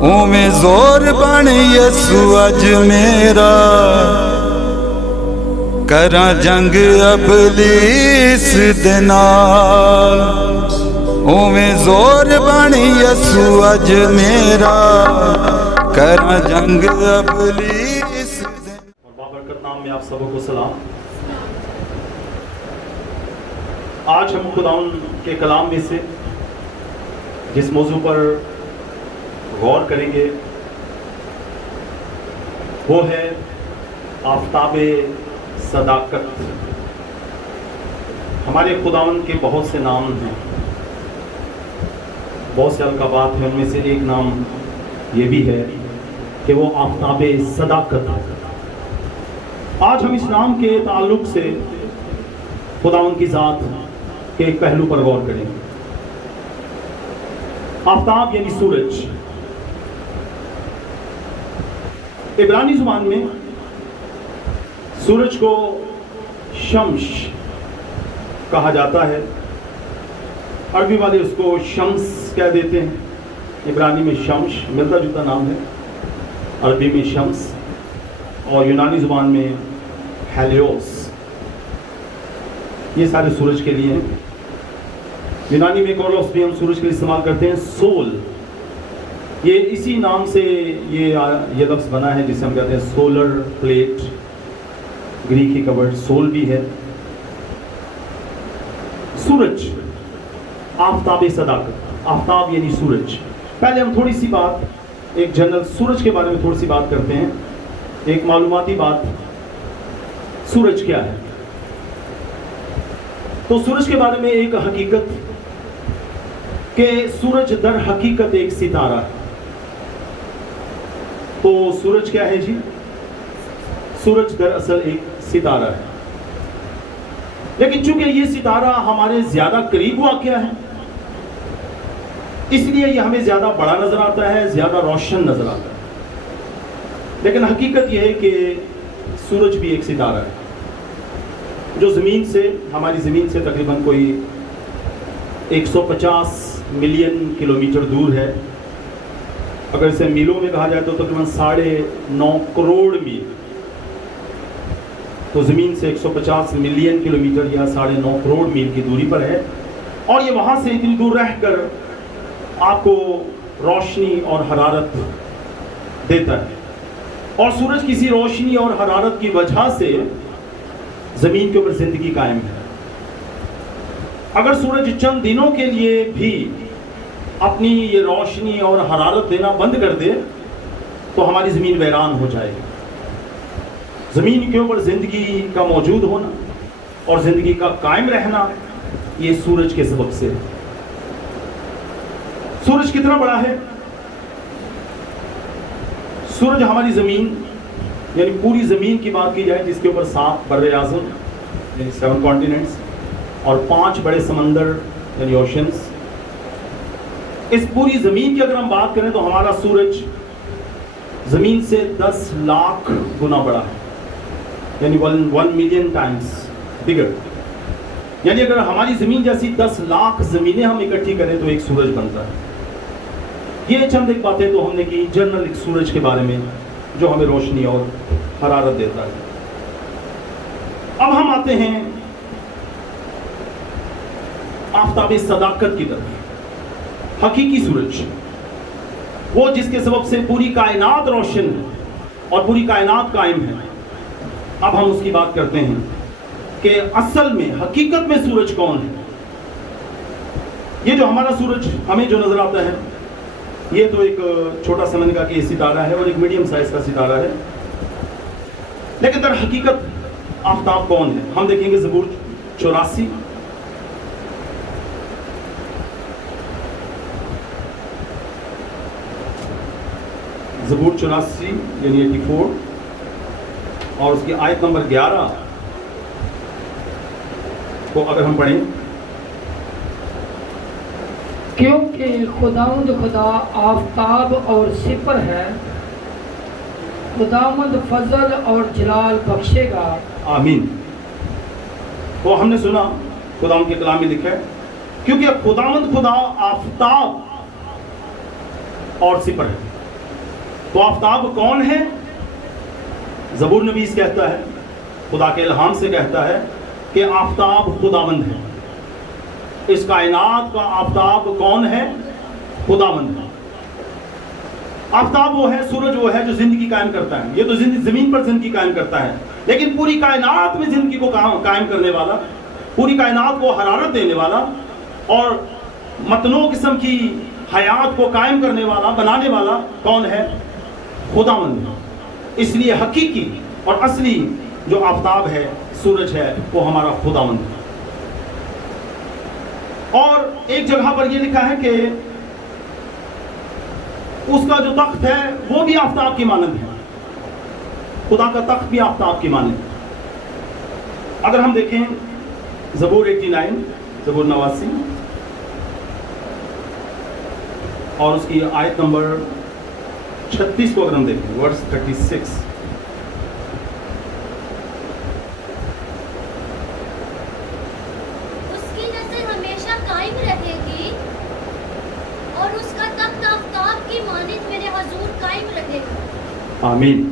اوویں زور بن یسو اج میرا کراں جنگ ابلیس دے نال اوویں زور بن یسو اج میرا کراں جنگ ابلیس دے اور بابرکت نام میں آپ سبوں کو سلام۔ آج ہم خداوند کے کلام میں سے جس موضوع پر غور کریں گے وہ ہے آفتاب صداقت۔ ہمارے خداوند کے بہت سے نام ہیں، بہت سے القابات ہیں، ان میں سے ایک نام یہ بھی ہے کہ وہ آفتاب صداقت ہے۔ آج ہم اس نام کے تعلق سے خداوند کی ذات کے ایک پہلو پر غور کریں گے۔ آفتاب یعنی سورج۔ عبرانی زبان میں سورج کو شمس کہا جاتا ہے، عربی والے اس کو شمس کہہ دیتے ہیں۔ عبرانی میں شمس ملتا جلتا نام ہے، عربی میں شمس، اور یونانی زبان میں ہیلیوس۔ یہ سارے سورج کے لیے ہیں۔ یونانی میں ایک اور لفظ بھی ہم سورج کے لیے استعمال کرتے ہیں، سول۔ یہ اسی نام سے یہ لفظ بنا ہے جسے ہم کہتے ہیں سولر پلیٹ، گریکی کا ورڈ سول بھی ہے۔ سورج، آفتاب صداقت۔ آفتاب یعنی سورج۔ پہلے ہم تھوڑی سی بات ایک جنرل سورج کے بارے میں تھوڑی سی بات کرتے ہیں، ایک معلوماتی بات۔ سورج کیا ہے؟ تو سورج کے بارے میں ایک حقیقت کہ سورج در حقیقت ایک ستارہ ہے۔ تو سورج کیا ہے جی؟ سورج دراصل ایک ستارہ ہے، لیکن چونکہ یہ ستارہ ہمارے زیادہ قریب واقع ہے اس لیے یہ ہمیں زیادہ بڑا نظر آتا ہے، زیادہ روشن نظر آتا ہے۔ لیکن حقیقت یہ ہے کہ سورج بھی ایک ستارہ ہے جو زمین سے، ہماری زمین سے تقریباً کوئی 150 ملین کلومیٹر دور ہے۔ اگر اسے میلوں میں کہا جائے تو تقریباً 9.5 کروڑ میل۔ تو زمین سے 150 ملین کلومیٹر یا 9.5 کروڑ میل کی دوری پر ہے، اور یہ وہاں سے اتنی دور رہ کر آپ کو روشنی اور حرارت دیتا ہے، اور سورج کسی روشنی اور حرارت کی وجہ سے زمین کے اوپر زندگی قائم ہے۔ اگر سورج چند دنوں کے لیے بھی اپنی یہ روشنی اور حرارت دینا بند کر دے تو ہماری زمین ویران ہو جائے گی۔ زمین کے اوپر زندگی کا موجود ہونا اور زندگی کا قائم رہنا یہ سورج کے سبب سے ہے۔ سورج کتنا بڑا ہے؟ سورج ہماری زمین یعنی پوری زمین کی بات کی جائے جس کے اوپر 7 بر اعظم یعنی 7 کانٹیننٹس اور 5 بڑے سمندر یعنی اوشنز، اس پوری زمین کی اگر ہم بات کریں تو ہمارا سورج زمین سے 10 لاکھ گنا بڑا ہے، یعنی 1 ملین ٹائمز بگر۔ یعنی اگر ہماری زمین جیسی 10 لاکھ زمینیں ہم اکٹھی کریں تو ایک سورج بنتا ہے۔ یہ چند ایک باتیں تو ہم نے کی جنرل ایک سورج کے بارے میں جو ہمیں روشنی اور حرارت دیتا ہے۔ اب ہم آتے ہیں آفتاب صداقت کی طرف۔ حقیقی سورج، وہ جس کے سبب سے پوری کائنات روشن ہے اور پوری کائنات قائم ہے۔ اب ہم اس کی بات کرتے ہیں کہ اصل میں حقیقت میں سورج کون ہے۔ یہ جو ہمارا سورج ہمیں جو نظر آتا ہے یہ تو ایک چھوٹا سمجھ کا کہ ستارہ ہے اور ایک میڈیم سائز کا ستارہ ہے، لیکن در حقیقت آفتاب کون ہے؟ ہم دیکھیں گے زبور 84۔ زبور 84 یعنی 84 اور اس کی آیت نمبر 11 کو اگر ہم پڑھیں، کیونکہ خداوند خدا آفتاب اور سپر ہے، خداوند فضل اور جلال بخشے گا، آمین۔ تو ہم نے سنا خداوند کے کلام میں لکھا ہے کیونکہ خداوند خدا آفتاب اور سپر ہے۔ تو آفتاب کون ہے؟ زبور نویس کہتا ہے، خدا کے الہام سے کہتا ہے کہ آفتاب خداوند ہے۔ اس کائنات کا آفتاب کون ہے؟ خداوند ہے۔ آفتاب وہ ہے، سورج وہ ہے جو زندگی قائم کرتا ہے۔ یہ تو زمین پر زندگی قائم کرتا ہے، لیکن پوری کائنات میں زندگی کو قائم کرنے والا، پوری کائنات کو حرارت دینے والا اور متنوع قسم کی حیات کو قائم کرنے والا، بنانے والا کون ہے؟ خداوند ہے۔ اس لیے حقیقی اور اصلی جو آفتاب ہے، سورج ہے، وہ ہمارا خداوند ہے۔ اور ایک جگہ پر یہ لکھا ہے کہ اس کا جو تخت ہے وہ بھی آفتاب کی مانند ہے۔ خدا کا تخت بھی آفتاب کی مانند ہے۔ اگر ہم دیکھیں زبور 89، زبور 89 اور اس کی آیت نمبر 36 کو اگر ہم دیکھیں، ورس 36، اس کی نظر ہمیشہ قائم رہے گی اور اس کا تخت آفتاب کی مانند میرے حضور قائم رہے گا۔ آمین۔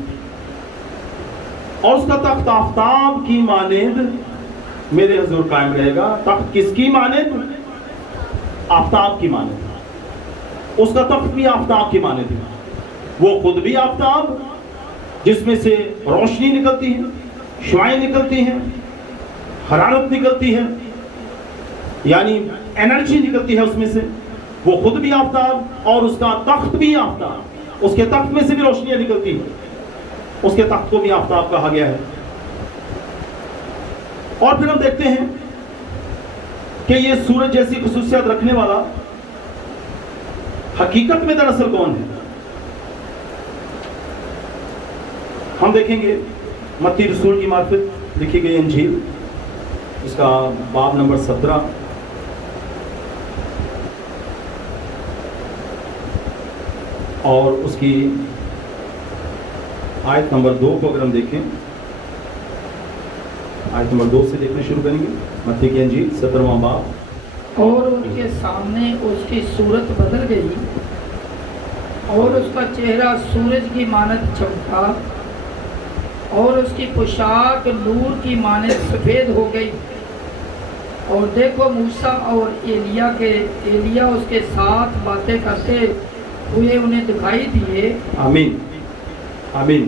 اور اس کا تخت آفتاب کی مانند میرے حضور قائم رہے گا۔ تخت کس کی مانند؟ آفتاب کی مانند۔ اس کا تخت بھی آفتاب کی مانند ہے۔ وہ خود بھی آفتاب جس میں سے روشنی نکلتی ہے، شعاعیں نکلتی ہیں، حرارت نکلتی ہے، یعنی انرجی نکلتی ہے اس میں سے، وہ خود بھی آفتاب اور اس کا تخت بھی آفتاب، اس کے تخت میں سے بھی روشنیاں نکلتی ہیں، اس کے تخت کو بھی آفتاب کہا گیا ہے۔ اور پھر ہم دیکھتے ہیں کہ یہ سورج جیسی خصوصیات رکھنے والا حقیقت میں دراصل کون ہے؟ ہم دیکھیں گے متی رسول کی معرفت لکھی گئی انجیل، اس کا باب نمبر 17 اور اس کی آیت نمبر 2 کو اگر ہم دیکھیں، آیت نمبر 2 سے دیکھنا شروع کریں گے۔ متی کی انجیل 17واں باب۔ اور ان کے سامنے اس کی صورت بدل گئی اور اس کا چہرہ سورج کی مانند چمکا اور اس کی پوشاک نور کی مانند سفید ہو گئی۔ اور دیکھو موسیٰ اور ایلیا اس کے ساتھ باتیں کرتے ہوئے انہیں دکھائی دیے۔ آمین آمین۔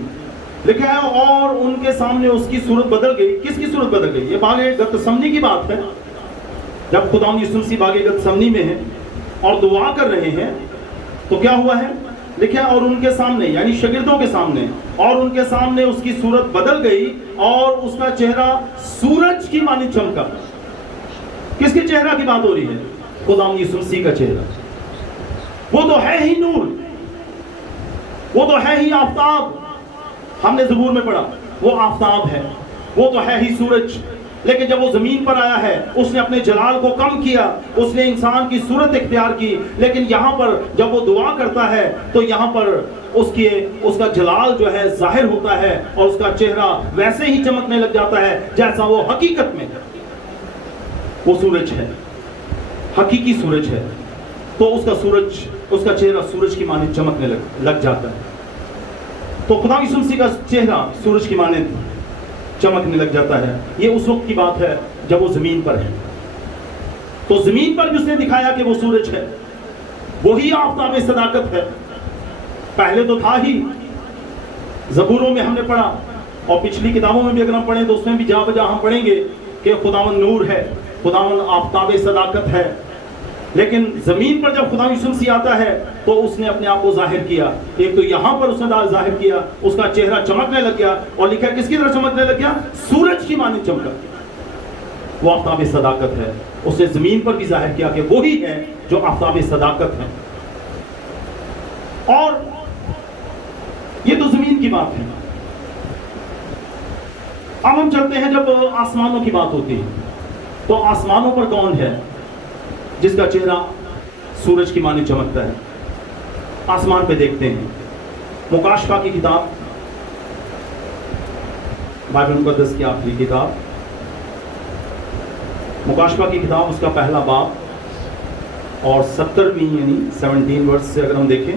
لکھا ہے اور ان کے سامنے اس کی صورت بدل گئی۔ کس کی صورت بدل گئی؟ یہ باغ گتسمنی کی بات ہے، جب خدا یسوع مسیح باغ گتسمنی میں ہیں اور دعا کر رہے ہیں تو کیا ہوا ہے؟ لکھا ہے اور ان کے سامنے، یعنی شاگردوں کے سامنے، اور ان کے سامنے اس کی صورت بدل گئی اور اس کا چہرہ سورج کی مانند چمکا۔ کس کے چہرہ کی بات ہو رہی ہے؟ خدا یسوع مسیح کا چہرہ۔ وہ تو ہے ہی نور، وہ تو ہے ہی آفتاب۔ ہم نے زبور میں پڑھا وہ آفتاب ہے، وہ تو ہے ہی سورج، لیکن جب وہ زمین پر آیا ہے اس نے اپنے جلال کو کم کیا، اس نے انسان کی صورت اختیار کی، لیکن یہاں پر جب وہ دعا کرتا ہے تو یہاں پر اس کا جلال جو ہے ظاہر ہوتا ہے اور اس کا چہرہ ویسے ہی چمکنے لگ جاتا ہے جیسا وہ حقیقت میں وہ سورج ہے، حقیقی سورج ہے۔ تو اس کا چہرہ سورج کی مانند چمکنے لگ جاتا ہے۔ تو خدا یسوع مسیح کا چہرہ سورج کی مانند چمکنے لگ جاتا ہے۔ یہ اس وقت کی بات ہے جب وہ زمین پر ہے۔ تو زمین پر جس نے دکھایا کہ وہ سورج ہے، وہی آفتاب صداقت ہے۔ پہلے تو تھا ہی، زبوروں میں ہم نے پڑھا اور پچھلی کتابوں میں بھی اگر ہم پڑھیں تو اس میں بھی جا بجا ہم پڑھیں گے کہ خداوند نور ہے، خداوند آفتاب صداقت ہے۔ لیکن زمین پر جب خدا یسوع مسیح آتا ہے تو اس نے اپنے آپ کو ظاہر کیا۔ ایک تو یہاں پر اس نے ظاہر کیا، اس کا چہرہ چمکنے لگ گیا، اور لکھا کس کی طرح چمکنے لگ گیا؟ سورج کی مانند چمکا۔ وہ آفتاب صداقت ہے۔ اس نے زمین پر بھی ظاہر کیا کہ وہی ہے جو آفتاب صداقت ہے۔ اور یہ تو زمین کی بات ہے۔ اب ہم چلتے ہیں جب آسمانوں کی بات ہوتی ہے تو آسمانوں پر کون ہے جس کا چہرہ سورج کی مانند چمکتا ہے؟ آسمان پہ دیکھتے ہیں مکاشفہ کی کتاب، بائبل مقدس کی آخری کتاب مکاشفہ کی کتاب، اس کا پہلا باب اور 70ویں یعنی 17 ورس سے اگر ہم دیکھیں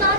7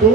2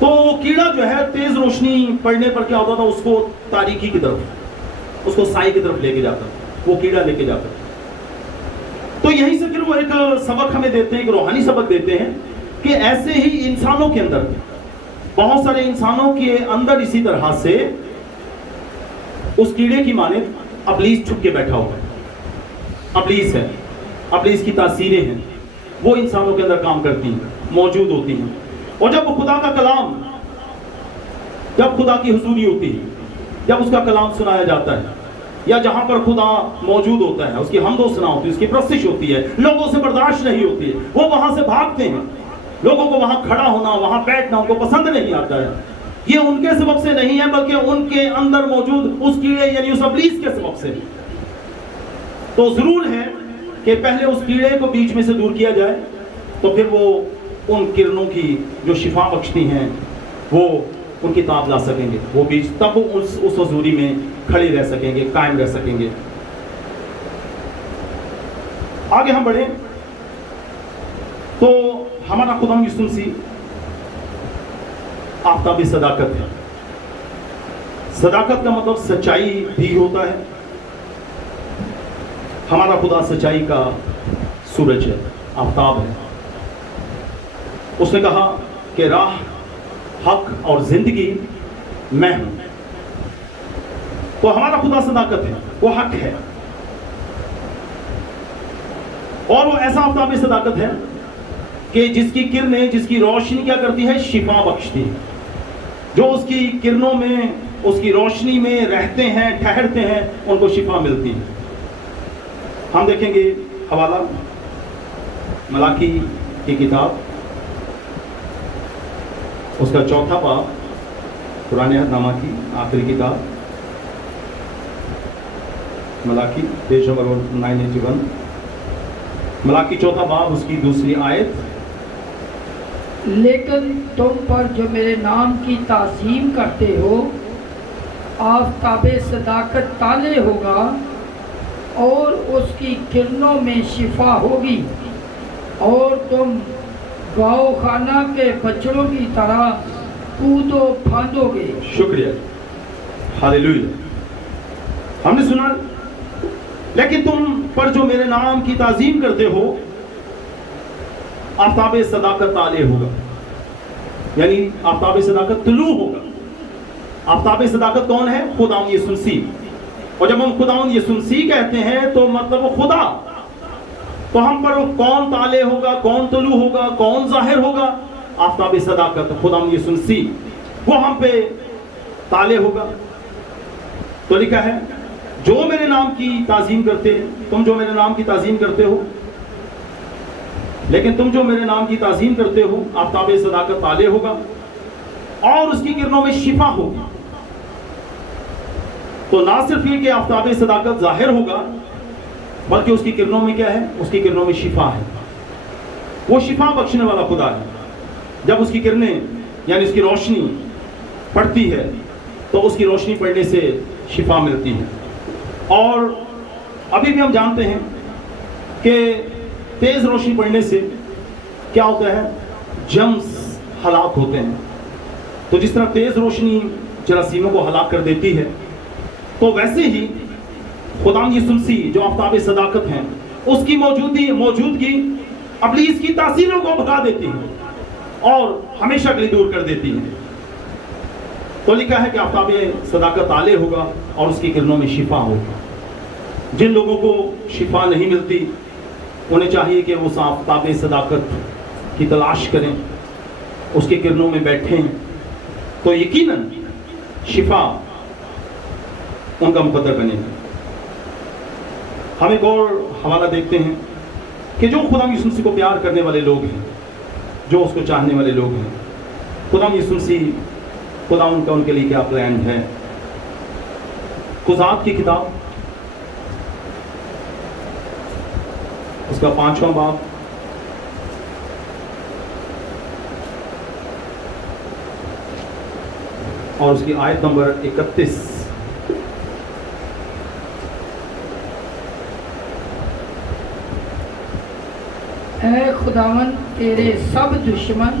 تو کیڑا جو ہے تیز روشنی پڑنے پر کیا ہوتا تھا، اس کو تاریکی کی طرف، اس کو سائے کی طرف لے کے جاتا تھا، وہ کیڑا لے کے جاتا تھا. تو یہیں سے پھر وہ ایک سبق ہمیں دیتے ہیں، ایک روحانی سبق دیتے ہیں کہ ایسے ہی انسانوں کے اندر، بہت سارے انسانوں کے اندر اسی طرح سے اس کیڑے کی مانند ابلیس چھپ کے بیٹھا ہوا ہے. ابلیس ہے، ابلیس کی تاثیریں ہیں، وہ انسانوں کے اندر کام کرتی ہیں، موجود ہوتی ہیں. اور جب خدا کا کلام، جب خدا کی حضوری ہوتی ہے، جب اس کا کلام سنایا جاتا ہے، یا جہاں پر خدا موجود ہوتا ہے، اس کی حمد و ثنا ہوتی ہے، اس کی پرستش ہوتی ہے، لوگوں سے برداشت نہیں ہوتی ہے، وہ وہاں سے بھاگتے ہیں. لوگوں کو وہاں کھڑا ہونا، وہاں بیٹھنا ان کو پسند نہیں آتا ہے. یہ ان کے سبب سے نہیں ہے، بلکہ ان کے اندر موجود اس کیڑے یعنی اس ابلیس کے سبب سے. تو ضرور ہے کہ پہلے اس کیڑے کو بیچ میں سے دور کیا جائے، تو پھر وہ ان کرنوں کی جو شفا بخشتی ہیں وہ ان کی تاب لا سکیں گے، وہ بیچ تب اس حضوری میں کھڑے رہ سکیں گے، قائم رہ سکیں گے. آگے ہم بڑھیں تو ہمارا خدا یسوع مسیح آفتاب صداقت ہے. صداقت کا مطلب سچائی بھی ہوتا ہے. ہمارا خدا سچائی کا سورج ہے، آفتاب ہے. اس نے کہا کہ راہ، حق اور زندگی میں ہوں. تو ہمارا خدا صداقت ہے، وہ حق ہے، اور وہ ایسا آفتاب صداقت ہے کہ جس کی کرنیں، جس کی روشنی کیا کرتی ہے، شفا بخشتی ہے. جو اس کی کرنوں میں، اس کی روشنی میں رہتے ہیں، ٹھہرتے ہیں، ان کو شفا ملتی ہے. ہم دیکھیں گے حوالہ ملاکی کی کتاب، اس کا 4 باب، پرانے عہد نامہ کی آخری کتاب، ملاکی پیج نمبر 981. ملاکی 4 باب، اس کی 2 آیت. لیکن تم پر جو میرے نام کی تعظیم کرتے ہو، آفتاب صداقت طالع ہوگا اور اس کی کرنوں میں شفا ہوگی، اور تم گاؤ خانہ کے بچڑوں کی طرح کودو پھاندو گے. شکریہ، ہاللیلویہ. ہم نے سنا، لیکن تم پر جو میرے نام کی تعظیم کرتے ہو، آفتاب صداقت طالع ہوگا، یعنی آفتاب صداقت طلوع ہوگا. آفتاب صداقت کون ہے؟ خداوند یسوع مسیح. اور جب ہم خداوند یسوع مسیح کہتے ہیں تو مطلب وہ خدا. تو ہم پر کون طالع ہوگا، کون طلوع ہوگا، کون ظاہر ہوگا؟ آفتاب صداقت خداوند یسوع مسیح، وہ ہم پہ طالع ہوگا. تو لکھا ہے جو میرے نام کی تعظیم کرتے ہیں، تم جو میرے نام کی تعظیم کرتے ہو، لیکن تم جو میرے نام کی تعظیم کرتے ہو، آفتاب صداقت طالع ہوگا اور اس کی کرنوں میں شفا ہوگی. تو نہ صرف یہ کہ آفتاب صداقت ظاہر ہوگا، بلکہ اس کی کرنوں میں کیا ہے؟ اس کی کرنوں میں شفا ہے. وہ شفا بخشنے والا خدا ہے. جب اس کی کرنیں یعنی اس کی روشنی پڑتی ہے تو اس کی روشنی پڑنے سے شفا ملتی ہے. اور ابھی بھی ہم جانتے ہیں کہ تیز روشنی پڑنے سے کیا ہوتا ہے؟ جرمز ہلاک ہوتے ہیں. تو جس طرح تیز روشنی جراثیموں کو ہلاک کر دیتی ہے، تو ویسے ہی خداوند یسوع مسیح جو آفتاب صداقت ہیں، اس کی موجودگی ابلیس کی تاثیروں کو بھگا دیتی ہے اور ہمیشہ کے لیے دور کر دیتی ہے. تو لکھا ہے کہ آفتاب صداقت طالع ہوگا اور اس کی کرنوں میں شفا ہوگی. جن لوگوں کو شفا نہیں ملتی، انہیں چاہیے کہ وہ آفتاب صداقت کی تلاش کریں، اس کی کرنوں میں بیٹھیں، تو یقیناً شفا ان کا مقدر بنے گا. ہم ایک اور حوالہ دیکھتے ہیں کہ جو خدا یسوع مسیح کو پیار کرنے والے لوگ ہیں، جو اس کو چاہنے والے لوگ ہیں، خدا یسوع مسیح، خدا ان کا ان کے لیے کیا پلان ہے. خزات کی کتاب، اس کا 5واں باب، اور اس کی آیت نمبر 31. اے خداوند، تیرے سب دشمن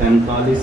45